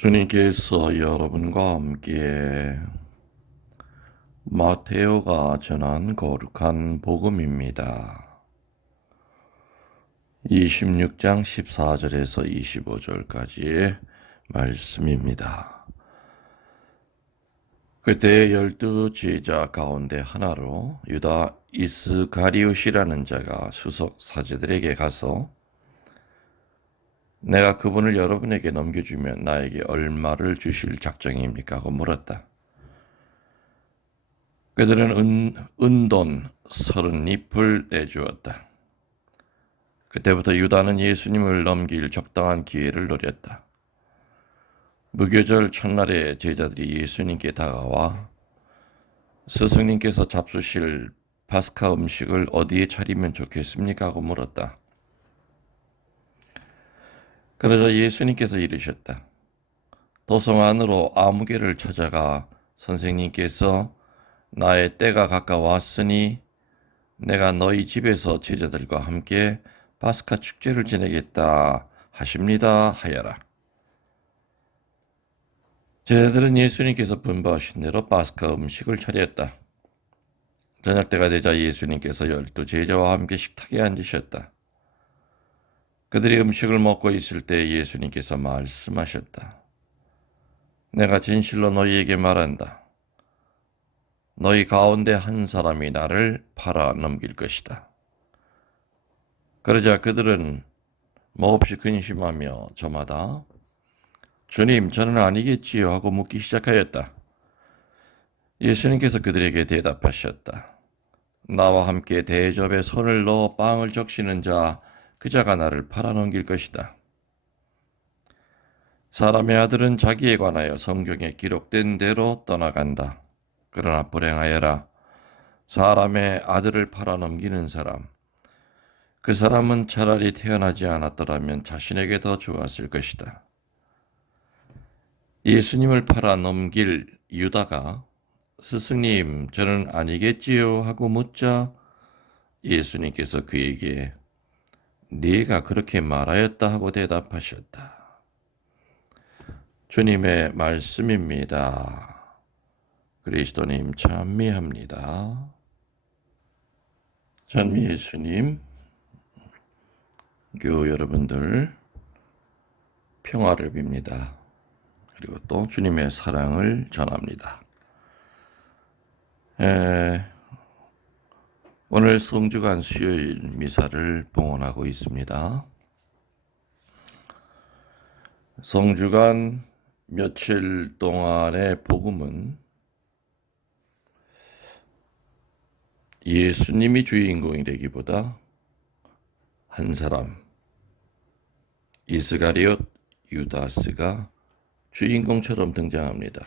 주님께서 여러분과 함께 마테오가 전한 거룩한 복음입니다. 26장 14절에서 25절까지의 말씀입니다. 그때 12 제자 가운데 하나로 유다 이스가리옷이라는 자가 수석 사제들에게 가서 내가 그분을 여러분에게 넘겨주면 나에게 얼마를 주실 작정입니까? 하고 물었다. 그들은 은돈 30립을 내주었다. 그때부터 유다는 예수님을 넘길 적당한 기회를 노렸다. 무교절 첫날에 제자들이 예수님께 다가와 스승님께서 잡수실 파스카 음식을 어디에 차리면 좋겠습니까? 하고 물었다. 그러자 예수님께서 이르셨다. 도성 안으로 아무개를 찾아가 선생님께서 나의 때가 가까웠으니 내가 너희 집에서 제자들과 함께 파스카 축제를 지내겠다 하십니다 하여라. 제자들은 예수님께서 분부하신 대로 파스카 음식을 차렸다. 저녁 때가 되자 예수님께서 12 제자와 함께 식탁에 앉으셨다. 그들이 음식을 먹고 있을 때 예수님께서 말씀하셨다. 내가 진실로 너희에게 말한다. 너희 가운데 한 사람이 나를 팔아 넘길 것이다. 그러자 그들은 몹시 근심하며 저마다 주님, 저는 아니겠지요 하고 묻기 시작하였다. 예수님께서 그들에게 대답하셨다. 나와 함께 대접에 손을 넣어 빵을 적시는 자, 그 자가 나를 팔아 넘길 것이다. 사람의 아들은 자기에 관하여 성경에 기록된 대로 떠나간다. 그러나 불행하여라. 사람의 아들을 팔아 넘기는 사람. 그 사람은 차라리 태어나지 않았더라면 자신에게 더 좋았을 것이다. 예수님을 팔아 넘길 유다가 스승님, 저는 아니겠지요 하고 묻자 예수님께서 그에게 네가 그렇게 말하였다 하고 대답하셨다. 주님의 말씀입니다. 그리스도님 찬미합니다. 찬미 예수님, 교우 여러분들 평화를 빕니다. 그리고 또 주님의 사랑을 전합니다. 오늘 성주간 수요일 미사를 봉헌하고 있습니다. 성주간 며칠 동안의 복음은 예수님이 주인공이 되기보다 한 사람, 이스가리옷 유다스가 주인공처럼 등장합니다.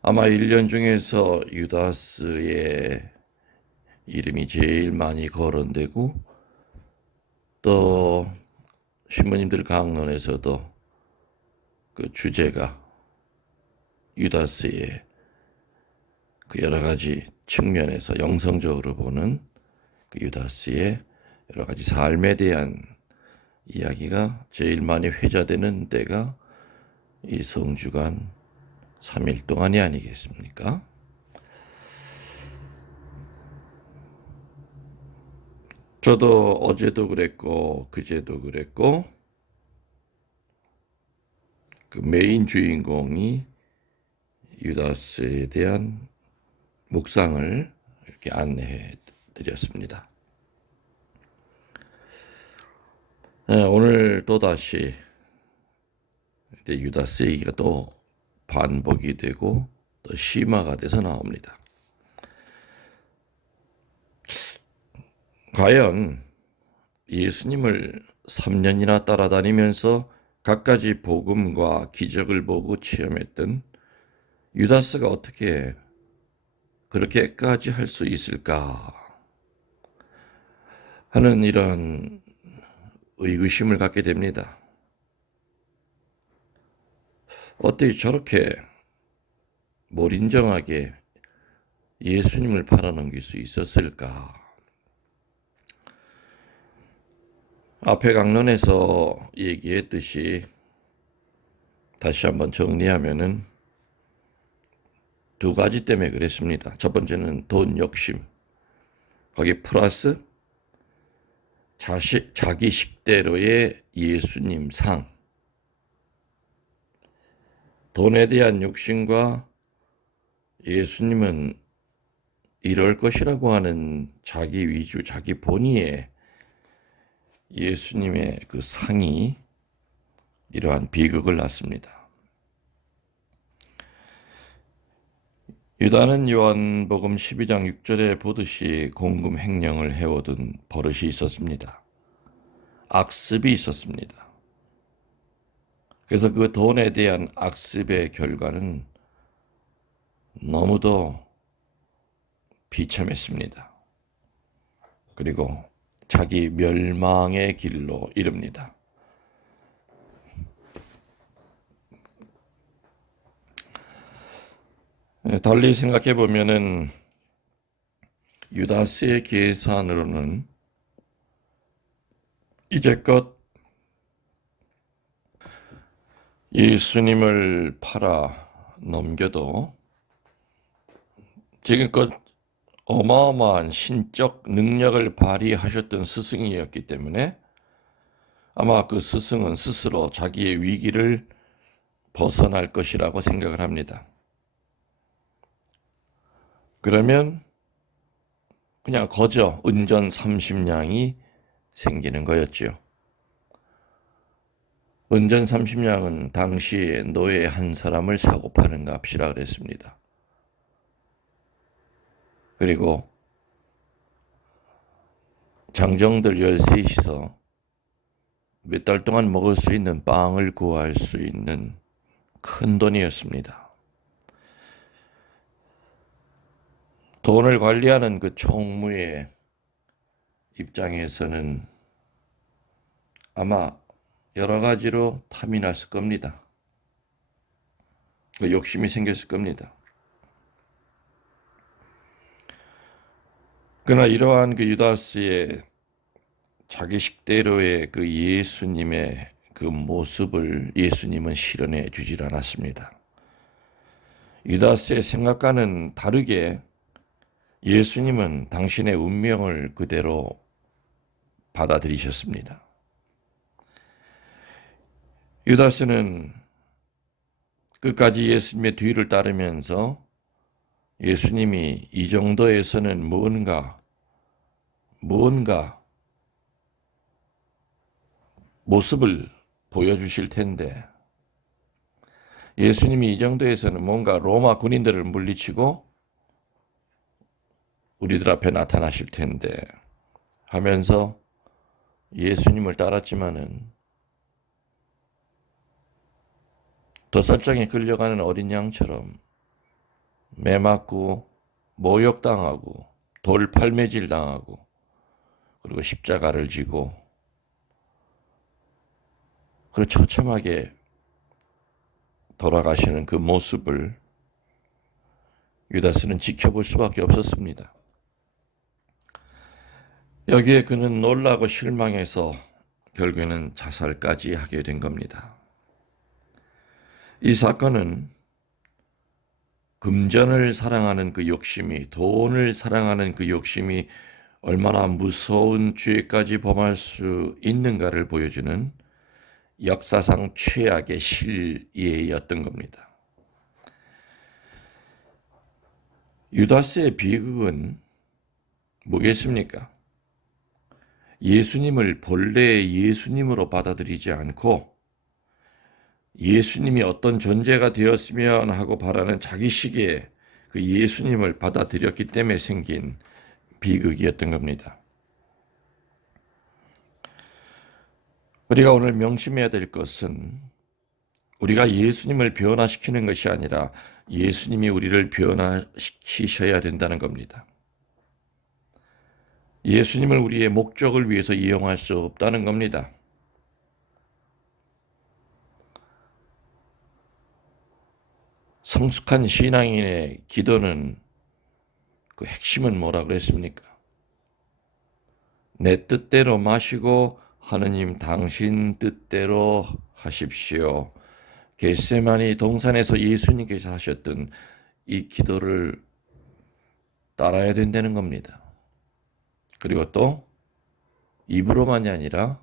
아마 1년 중에서 유다스의 이름이 제일 많이 거론되고 또 신부님들 강론에서도 그 주제가 유다스의 그 여러 가지 측면에서 영성적으로 보는 그 유다스의 여러 가지 삶에 대한 이야기가 제일 많이 회자되는 때가 이 성주간 3일 동안이 아니겠습니까? 저도 어제도 그랬고 그제도 그랬고 그 메인 주인공이 유다스에 대한 묵상을 이렇게 안내해 드렸습니다. 오늘 또다시 유다스 얘기가 또 반복이 되고 또 심화가 돼서 나옵니다. 과연 예수님을 3년이나 따라다니면서 갖가지 복음과 기적을 보고 체험했던 유다스가 어떻게 그렇게까지 할 수 있을까 하는 이런 의구심을 갖게 됩니다. 어떻게 저렇게 몰인정하게 예수님을 팔아넘길 수 있었을까? 앞에 강론에서 얘기했듯이 다시 한번 정리하면은 두 가지 때문에 그랬습니다. 첫 번째는 돈 욕심, 거기 플러스 자기 식대로의 예수님 상. 돈에 대한 욕심과 예수님은 이럴 것이라고 하는 자기 위주, 자기 본의의 예수님의 그 상이 이러한 비극을 낳습니다. 유다는 요한복음 12장 6절에 보듯이 공금 횡령을 해오던 버릇이 있었습니다. 악습이 있었습니다. 그래서 그 돈에 대한 악습의 결과는 너무도 비참했습니다. 그리고 자기 멸망의 길로 이릅니다. 달리 생각해 보면은 유다스의 계산으로는 이제껏 예수님을 팔아 넘겨도 지금껏 어마어마한 신적 능력을 발휘하셨던 스승이었기 때문에 아마 그 스승은 스스로 자기의 위기를 벗어날 것이라고 생각을 합니다. 그러면 그냥 거저 은전 30냥이 생기는 거였죠. 은전 30냥은 당시에 노예 한 사람을 사고 파는 값이라 그랬습니다. 그리고 장정들 13이서 몇 달 동안 먹을 수 있는 빵을 구할 수 있는 큰 돈이었습니다. 돈을 관리하는 그 총무의 입장에서는 아마 여러 가지로 탐이 났을 겁니다. 욕심이 생겼을 겁니다. 그러나 이러한 그 유다스의 자기 식대로의 그 예수님의 그 모습을 예수님은 실현해 주질 않았습니다. 유다스의 생각과는 다르게 예수님은 당신의 운명을 그대로 받아들이셨습니다. 유다스는 끝까지 예수님의 뒤를 따르면서 예수님이 이 정도에서는 무언가 모습을 보여주실 텐데 예수님이 이 정도에서는 뭔가 로마 군인들을 물리치고 우리들 앞에 나타나실 텐데 하면서 예수님을 따랐지만은 도살장에 끌려가는 어린 양처럼 매맞고 모욕당하고 돌팔매질 당하고 그리고 십자가를 지고 그리고 처참하게 돌아가시는 그 모습을 유다스는 지켜볼 수밖에 없었습니다. 여기에 그는 놀라고 실망해서 결국에는 자살까지 하게 된 겁니다. 이 사건은 금전을 사랑하는 그 욕심이, 돈을 사랑하는 그 욕심이 얼마나 무서운 죄까지 범할 수 있는가를 보여주는 역사상 최악의 실예였던 겁니다. 유다스의 비극은 뭐겠습니까? 예수님을 본래의 예수님으로 받아들이지 않고 예수님이 어떤 존재가 되었으면 하고 바라는 자기식의 그 예수님을 받아들였기 때문에 생긴 비극이었던 겁니다. 우리가 오늘 명심해야 될 것은 우리가 예수님을 변화시키는 것이 아니라 예수님이 우리를 변화시키셔야 된다는 겁니다. 예수님을 우리의 목적을 위해서 이용할 수 없다는 겁니다. 성숙한 신앙인의 기도는 그 핵심은 뭐라 그랬습니까? 내 뜻대로 마시고 하느님 당신 뜻대로 하십시오. 겟세마니 동산에서 예수님께서 하셨던 이 기도를 따라야 된다는 겁니다. 그리고 또 입으로만이 아니라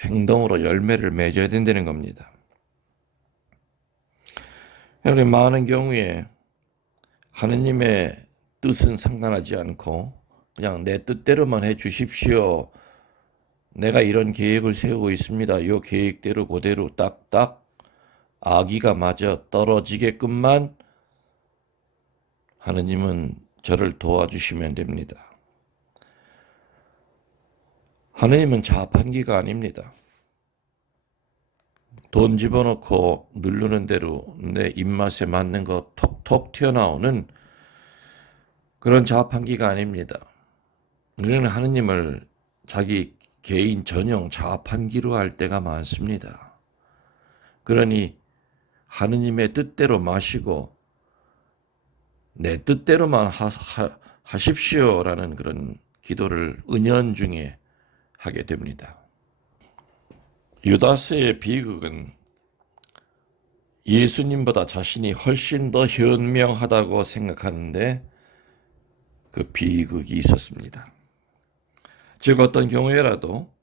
행동으로 열매를 맺어야 된다는 겁니다. 우리 많은 경우에 하느님의 뜻은 상관하지 않고 그냥 내 뜻대로만 해 주십시오. 내가 이런 계획을 세우고 있습니다. 이 계획대로 그대로 딱딱 아기가 맞아 떨어지게끔만 하느님은 저를 도와주시면 됩니다. 하느님은 자판기가 아닙니다. 돈 집어넣고 누르는 대로 내 입맛에 맞는 거 톡톡 튀어나오는 그런 자판기가 아닙니다. 우리는 하느님을 자기 개인 전용 자판기로 할 때가 많습니다. 그러니 하느님의 뜻대로 마시고 내 뜻대로만 하십시오라는 그런 기도를 은연중에 하게 됩니다. 유다스의 비극은 예수님보다 자신이 훨씬 더 현명하다고 생각하는데 그 비극이 있었습니다. 즉 어떤 경우에라도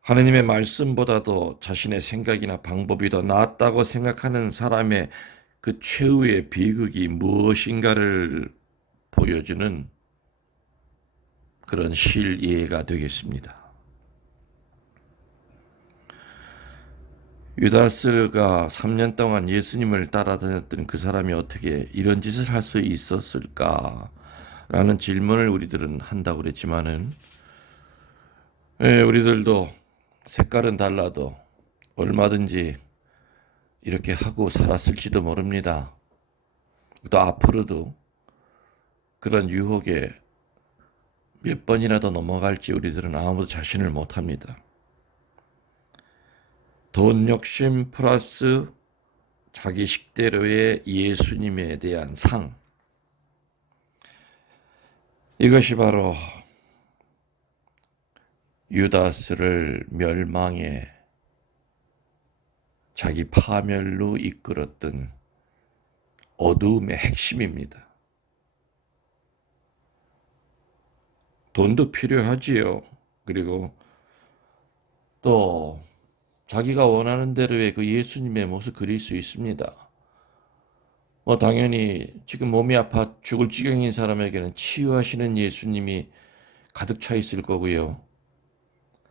하느님의 말씀보다도 자신의 생각이나 방법이 더 낫다고 생각하는 사람의 그 최후의 비극이 무엇인가를 보여주는 그런 실예가 되겠습니다. 유다스가 3년 동안 예수님을 따라다녔던 그 사람이 어떻게 이런 짓을 할 수 있었을까라는 질문을 우리들은 한다고 그랬지만은 우리들도 색깔은 달라도 얼마든지 이렇게 하고 살았을지도 모릅니다. 또 앞으로도 그런 유혹에 몇 번이나 더 넘어갈지 우리들은 아무도 자신을 못합니다. 돈 욕심 플러스 자기 식대로의 예수님에 대한 상. 이것이 바로 유다스를 멸망에 자기 파멸로 이끌었던 어두움의 핵심입니다. 돈도 필요하지요. 그리고 또 자기가 원하는 대로의 그 예수님의 모습 그릴 수 있습니다. 당연히 지금 몸이 아파 죽을 지경인 사람에게는 치유하시는 예수님이 가득 차 있을 거고요.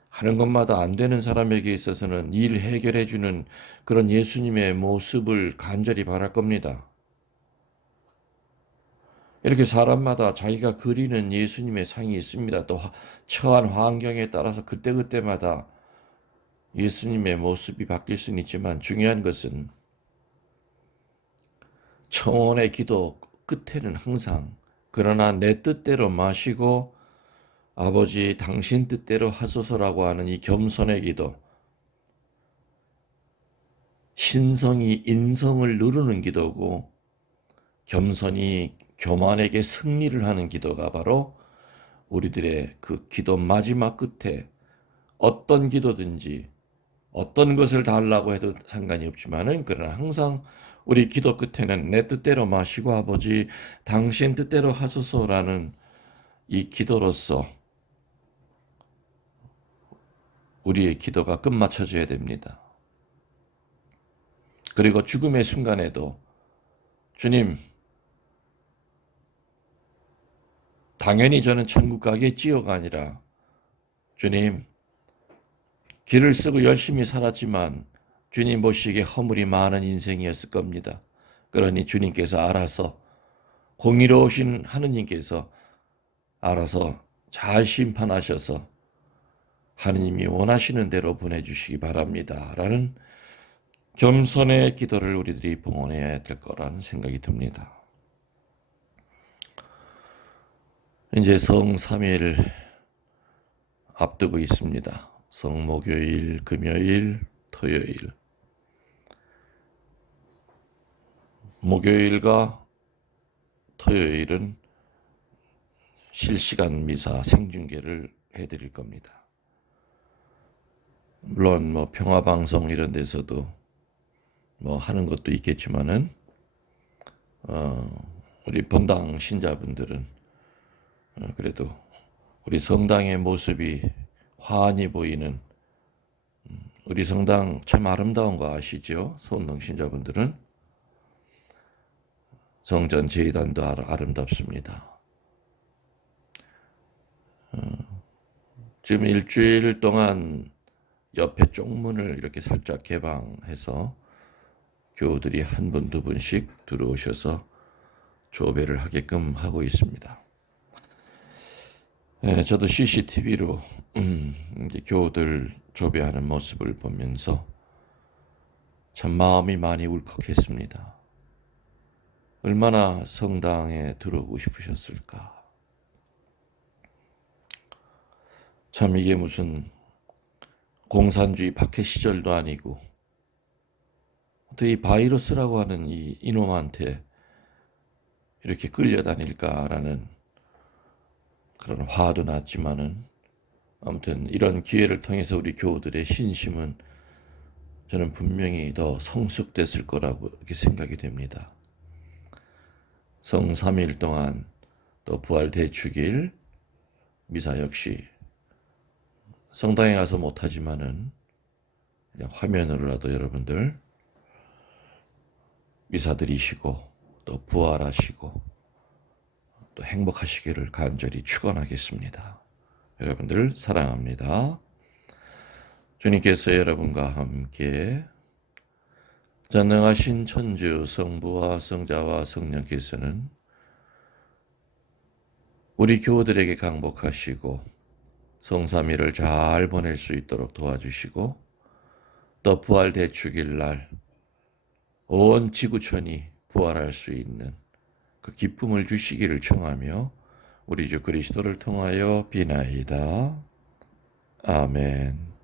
하는 것마다 안 되는 사람에게 있어서는 일 해결해 주는 그런 예수님의 모습을 간절히 바랄 겁니다. 이렇게 사람마다 자기가 그리는 예수님의 상이 있습니다. 또 처한 환경에 따라서 그때그때마다 예수님의 모습이 바뀔 수는 있지만 중요한 것은 청원의 기도 끝에는 항상 그러나 내 뜻대로 마시고 아버지 당신 뜻대로 하소서라고 하는 이 겸손의 기도, 신성이 인성을 누르는 기도고 겸손이 교만에게 승리를 하는 기도가 바로 우리들의 그 기도 마지막 끝에 어떤 기도든지 어떤 것을 달라고 해도 상관이 없지만은 그러나 항상 우리 기도 끝에는 내 뜻대로 마시고 아버지 당신 뜻대로 하소서라는 이 기도로서 우리의 기도가 끝마쳐져야 됩니다. 그리고 죽음의 순간에도 주님, 당연히 저는 천국 가겠지요가 아니라 주님, 길을 쓰고 열심히 살았지만 주님 보시기에 허물이 많은 인생이었을 겁니다. 그러니 주님께서 알아서 공의로우신 하느님께서 알아서 잘 심판하셔서 하느님이 원하시는 대로 보내주시기 바랍니다. 라는 겸손의 기도를 우리들이 봉헌해야 될 거라는 생각이 듭니다. 이제 성3일 앞두고 있습니다. 성목요일, 금요일, 토요일. 목요일과 토요일은 실시간 미사 생중계를 해드릴 겁니다. 물론 뭐 평화방송 이런 데서도 뭐 하는 것도 있겠지만은 우리 본당 신자분들은 그래도 우리 성당의 모습이 환히 보이는 우리 성당 참 아름다운 거 아시죠? 손동 신자분들은 성전 제단도 아름답습니다. 지금 일주일 동안 옆에 쪽문을 이렇게 살짝 개방해서 교우들이 한 분, 두 분씩 들어오셔서 조배를 하게끔 하고 있습니다. 저도 CCTV로 이제 교우들 조배하는 모습을 보면서 참 마음이 많이 울컥했습니다. 얼마나 성당에 들어오고 싶으셨을까. 참 이게 무슨 공산주의 박해 시절도 아니고 어떻게 이 바이러스라고 하는 이 이놈한테 이렇게 끌려다닐까라는 그런 화도 났지만은 아무튼 이런 기회를 통해서 우리 교우들의 신심은 저는 분명히 더 성숙됐을 거라고 이렇게 생각이 됩니다. 성 3일 동안 또 부활 대축일 미사 역시 성당에 가서 못하지만은 그냥 화면으로라도 여러분들 미사 드리시고 또 부활하시고 또 행복하시기를 간절히 축원하겠습니다. 여러분들 사랑합니다. 주님께서 여러분과 함께 전능하신 천주 성부와 성자와 성령께서는 우리 교우들에게 강복하시고 성삼위를 잘 보낼 수 있도록 도와주시고 또 부활 대축일 날 온 지구촌이 부활할 수 있는 그 기쁨을 주시기를 청하며 우리 주 그리스도를 통하여 비나이다. 아멘.